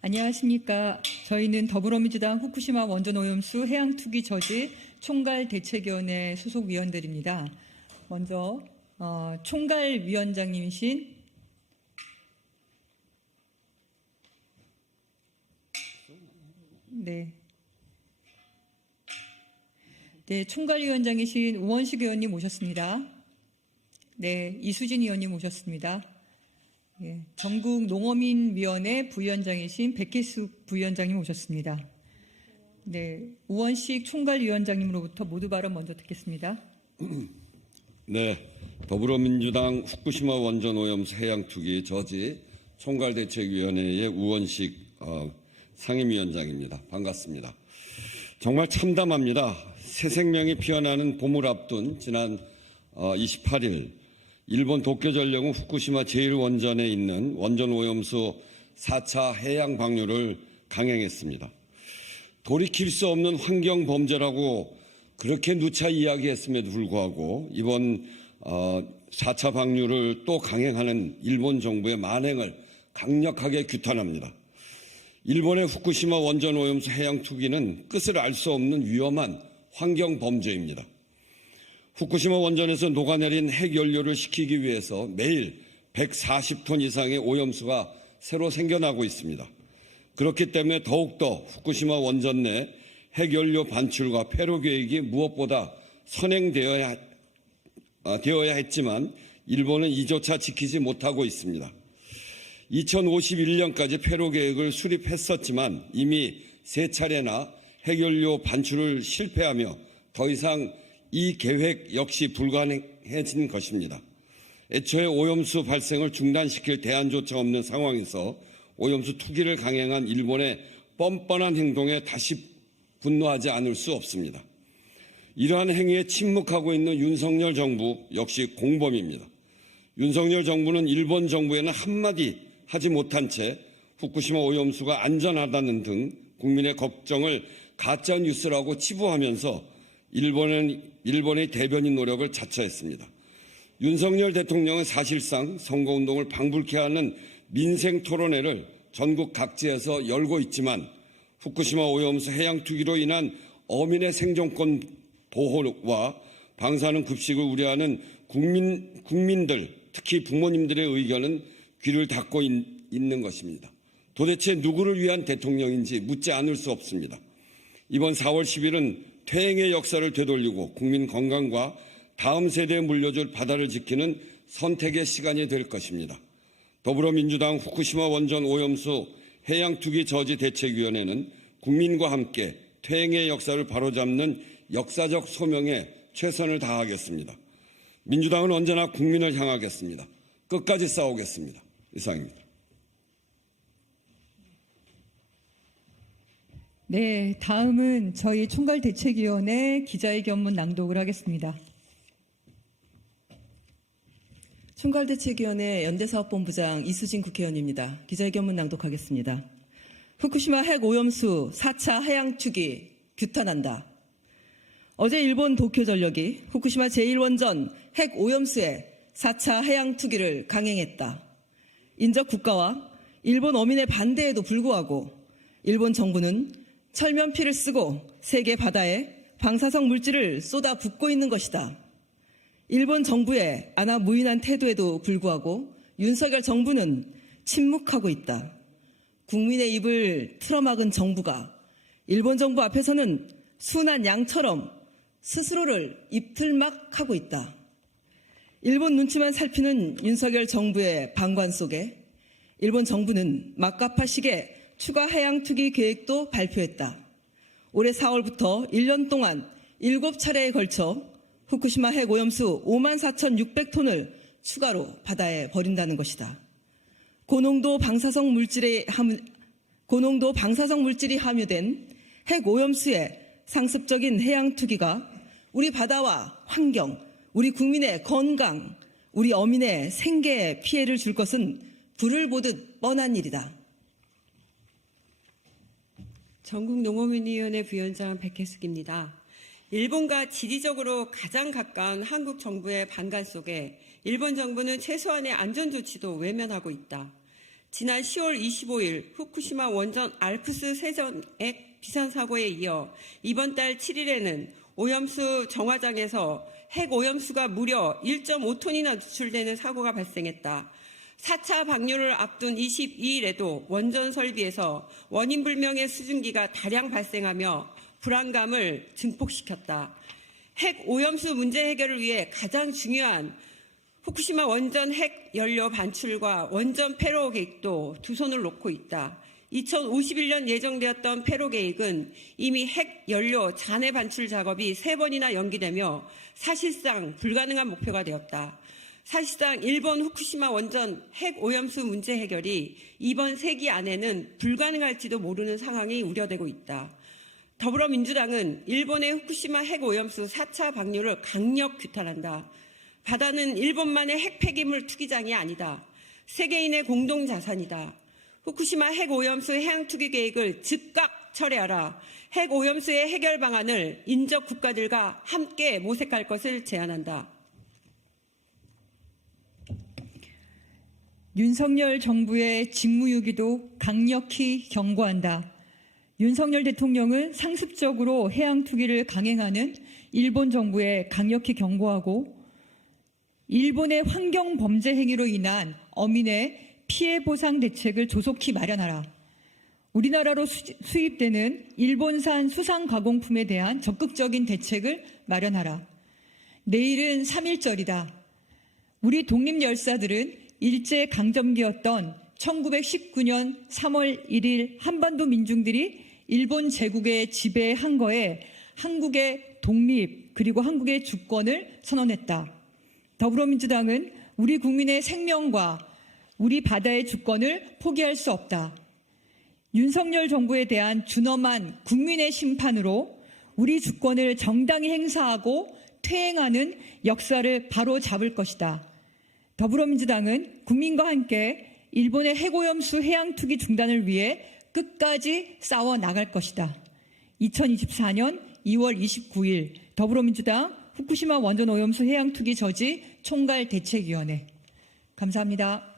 안녕하십니까. 저희는 더불어민주당 후쿠시마 원전오염수 해양투기 저지 총괄대책위원회 소속 위원들입니다. 먼저 총괄위원장님이신 총괄위원장이신 우원식 의원님 모셨습니다. 이수진 의원님 모셨습니다. 전국농어민위원회 부위원장이신 백희숙 부위원장님 오셨습니다. 우원식 총괄위원장님으로부터 모두 발언 먼저 듣겠습니다. 더불어민주당 후쿠시마 원전 오염수 해양투기 저지 총괄대책위원회의 우원식 상임위원장입니다. 반갑습니다. 정말 참담합니다. 새 생명이 피어나는 봄을 앞둔 지난 28일 일본 도쿄전력은 후쿠시마 제1원전에 있는 원전 오염수 4차 해양 방류를 강행했습니다. 돌이킬 수 없는 환경 범죄라고 그렇게 누차 이야기했음에도 불구하고 이번 4차 방류를 또 강행하는 일본 정부의 만행을 강력하게 규탄합니다. 일본의 후쿠시마 원전 오염수 해양 투기는 끝을 알 수 없는 위험한 환경 범죄입니다. 후쿠시마 원전에서 녹아내린 핵연료를 식히기 위해서 매일 140톤 이상의 오염수가 새로 생겨나고 있습니다. 그렇기 때문에 더욱더 후쿠시마 원전 내 핵연료 반출과 폐로 계획이 무엇보다 선행되어야 했지만 일본은 이조차 지키지 못하고 있습니다. 2051년까지 폐로 계획을 수립했었지만 이미 3차례나 핵연료 반출을 실패하며 더 이상 이 계획 역시 불가능해진 것입니다. 애초에 오염수 발생을 중단시킬 대안조차 없는 상황에서 오염수 투기를 강행한 일본의 뻔뻔한 행동에 다시 분노하지 않을 수 없습니다. 이러한 행위에 침묵하고 있는 윤석열 정부 역시 공범입니다. 윤석열 정부는 일본 정부에는 한마디 하지 못한 채 후쿠시마 오염수가 안전하다는 등 국민의 걱정을 가짜뉴스라고 치부하면서 일본의 대변인 노력을 자처했습니다. 윤석열 대통령은 사실상 선거운동을 방불케 하는 민생 토론회를 전국 각지에서 열고 있지만 후쿠시마 오염수 해양 투기로 인한 어민의 생존권 보호와 방사능 급식을 우려하는 국민들, 특히 부모님들의 의견은 귀를 닫고 있는 것입니다. 도대체 누구를 위한 대통령인지 묻지 않을 수 없습니다. 이번 4월 10일은 퇴행의 역사를 되돌리고 국민 건강과 다음 세대에 물려줄 바다를 지키는 선택의 시간이 될 것입니다. 더불어민주당 후쿠시마 원전 오염수 해양투기 저지 대책위원회는 국민과 함께 퇴행의 역사를 바로잡는 역사적 소명에 최선을 다하겠습니다. 민주당은 언제나 국민을 향하겠습니다. 끝까지 싸우겠습니다. 이상입니다. 다음은 저희 총괄대책위원회 기자회견문 낭독을 하겠습니다. 총괄대책위원회 연대사업본부장 이수진 국회의원입니다. 기자회견문 낭독하겠습니다. 후쿠시마 핵오염수 4차 해양투기 규탄한다. 어제 일본 도쿄전력이 후쿠시마 제1원전 핵오염수의 4차 해양투기를 강행했다. 인접 국가와 일본 어민의 반대에도 불구하고 일본 정부는 철면피를 쓰고 세계 바다에 방사성 물질을 쏟아붓고 있는 것이다. 일본 정부의 안하무인한 태도에도 불구하고 윤석열 정부는 침묵하고 있다. 국민의 입을 틀어막은 정부가 일본 정부 앞에서는 순한 양처럼 스스로를 입틀막하고 있다. 일본 눈치만 살피는 윤석열 정부의 방관 속에 일본 정부는 막가파식의 추가 해양투기 계획도 발표했다. 올해 4월부터 1년 동안 7차례에 걸쳐 후쿠시마 핵오염수 54,600톤을 추가로 바다에 버린다는 것이다. 고농도 방사성 물질이 함유된 핵오염수의 상습적인 해양투기가 우리 바다와 환경, 우리 국민의 건강, 우리 어민의 생계에 피해를 줄 것은 불을 보듯 뻔한 일이다. 전국농어민위원회 부위원장 백혜숙입니다. 일본과 지리적으로 가장 가까운 한국 정부의 반관 속에 일본 정부는 최소한의 안전조치도 외면하고 있다. 지난 10월 25일 후쿠시마 원전 알프스 세전액 비산 사고에 이어 이번 달 7일에는 오염수 정화장에서 핵 오염수가 무려 1.5톤이나 누출되는 사고가 발생했다. 4차 방류를 앞둔 22일에도 원전 설비에서 원인 불명의 수증기가 다량 발생하며 불안감을 증폭시켰다. 핵 오염수 문제 해결을 위해 가장 중요한 후쿠시마 원전 핵 연료 반출과 원전 폐로 계획도 두 손을 놓고 있다. 2051년 예정되었던 폐로 계획은 이미 핵 연료 잔해 반출 작업이 3번이나 연기되며 사실상 불가능한 목표가 되었다. 사실상 일본 후쿠시마 원전 핵 오염수 문제 해결이 이번 세기 안에는 불가능할지도 모르는 상황이 우려되고 있다. 더불어민주당은 일본의 후쿠시마 핵 오염수 4차 방류를 강력 규탄한다. 바다는 일본만의 핵 폐기물 투기장이 아니다. 세계인의 공동 자산이다. 후쿠시마 핵 오염수 해양 투기 계획을 즉각 철회하라. 핵 오염수의 해결 방안을 인접 국가들과 함께 모색할 것을 제안한다. 윤석열 정부의 직무유기도 강력히 경고한다. 윤석열 대통령은 상습적으로 해양 투기를 강행하는 일본 정부에 강력히 경고하고 일본의 환경 범죄 행위로 인한 어민의 피해 보상 대책을 조속히 마련하라. 우리나라로 수입되는 일본산 수상 가공품에 대한 적극적인 대책을 마련하라. 내일은 3.1절이다. 우리 독립열사들은 일제 강점기였던 1919년 3월 1일 한반도 민중들이 일본 제국의 지배에 한 거에 한국의 독립 그리고 한국의 주권을 선언했다. 더불어민주당은 우리 국민의 생명과 우리 바다의 주권을 포기할 수 없다. 윤석열 정부에 대한 준엄한 국민의 심판으로 우리 주권을 정당히 행사하고 퇴행하는 역사를 바로 잡을 것이다. 더불어민주당은 국민과 함께 일본의 핵오염수 해양 투기 중단을 위해 끝까지 싸워 나갈 것이다. 2024년 2월 29일 더불어민주당 후쿠시마 원전 오염수 해양 투기 저지 총괄 대책위원회. 감사합니다.